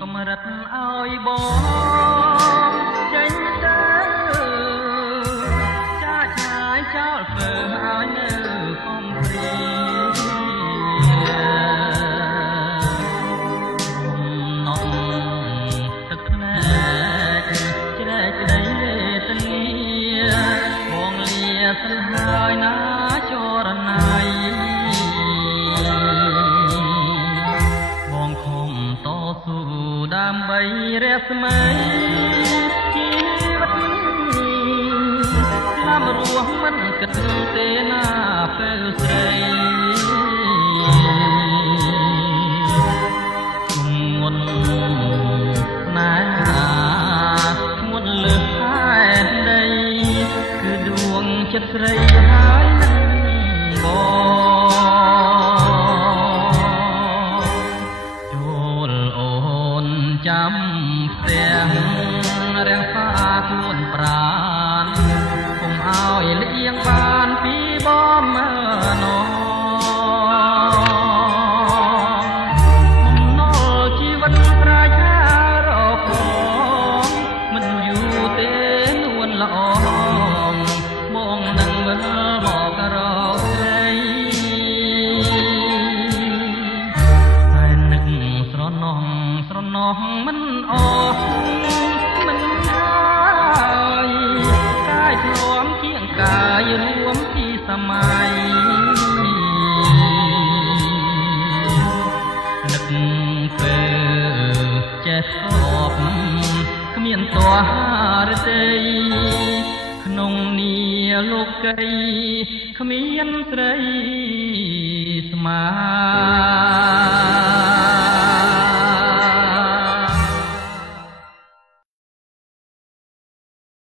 កម្រិតឲ្យបងចេញទៅចាក់ឆាយចោលធ្វើឲ្យនៅកុំព្រីនំទឹកភ្នែកជ្រែកដីទនីបងលាសិនហើយណាចរណៃដើម្បីរស្មីជីវិតតាមរស់មិនគិតទេណាពេលស្រីងន់ណាងន់លើខែដីគឺដួងចិត្តស្រីហើយនឹងបងចាំផ្ទះរាំងផាខ្លួនប្រាណកុំឲ្យលៀងបានពីបំណងបំណុលជីវិតប្រាជ្ញារកផងមិនយូរទេនួនល្អបងនឹងវិលមករកស្រីតែនឹកស្រណោះមិនអស់មិនហើយកាយធ្លាប់ជាងកាយរួមពីសម័យនឹកពេលចេះស្អប់គ្មានទោះរទេក្នុងនីលោកីគ្មានស្រីស្មើ